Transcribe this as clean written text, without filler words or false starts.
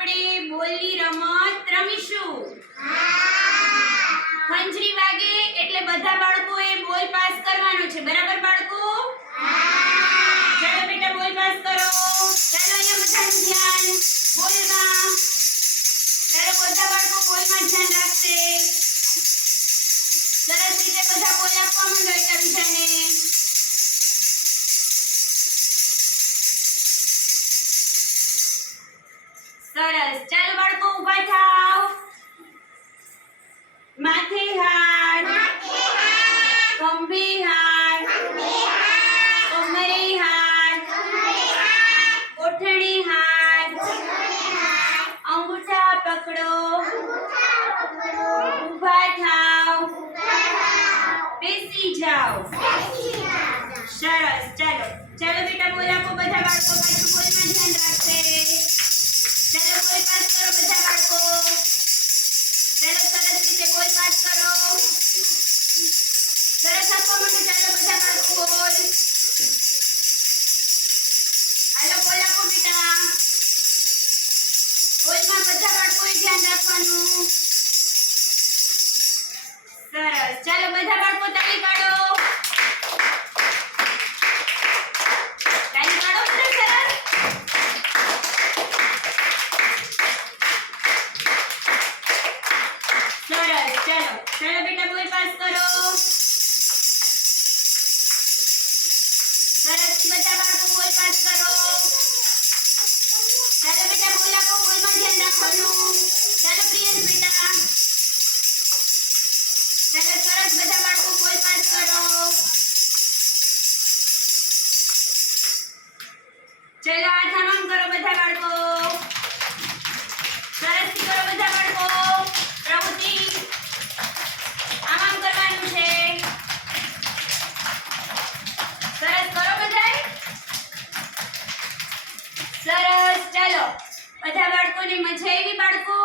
આપણે બોલની રમત રમીશું. ખંજરી વાગે એટલે બધા બાળકોએ બોલ પાસ કરવાનો છે. બરાબર બાળકો? ચાલો બેટા બોલ પાસ કરો. ચાલો અહીંયા બધાનું ધ્યાન બોલમાં. ચાલો બધા બાળકો બોલમાં ધ્યાન રાખશે. સરસ રીતે બધા બોલ આપવા માંડો એકબીજાને. સરસ. ચાલો બાળકો ઊભા થાઓ. માથે હાથ, ખંભે હાથ, કમરે હાથ, ગોઠણે હાથ, અંગૂઠા પકડો. ઊભા થાઓ. બેસી જાઓ. સરસ. ચાલો ચાલો બેટા બોલ આપો. બધા બાળકો પાછું બોલમાં ધ્યાન રાખશે. ચાલો બોલ પાસ કરો બધા બાળકો. ચાલો સરસ રીતે બોલ પાસ કરો. સરસ આપવા માંડો. ચાલો બધા બાળકો બોલ. હાલો બોલ આપો બેટા. બોલમાં બધા બાળકોએ ધ્યાન રાખવાનું. સરસ. ચાલો બધા બાળકો તાળી પાડો. તાળી પાડો બધા. સરસ. સરસ. ચાલો ચાલો બેટા બોલ પાસ કરો. સરસ બધા બાળકો બોલ પાસ કરો. ચાલો બેટા બોલ આપો. બોલમાં ધ્યાન રાખવાનું. ચાલો પ્રિયંશ બેટા. ચાલો સરસ બધા બાળકો બોલ પાસ કરો. ચાલો હાથ આમ કરો બધા બાળકો. સરસ કરો બધા બાળકો. પ્રવૃત્તિ આમ કરવાનું છે. સરસ કરો બધાય. સરસ. ચાલો બધા બાળકોને મજા આવી બાળકો?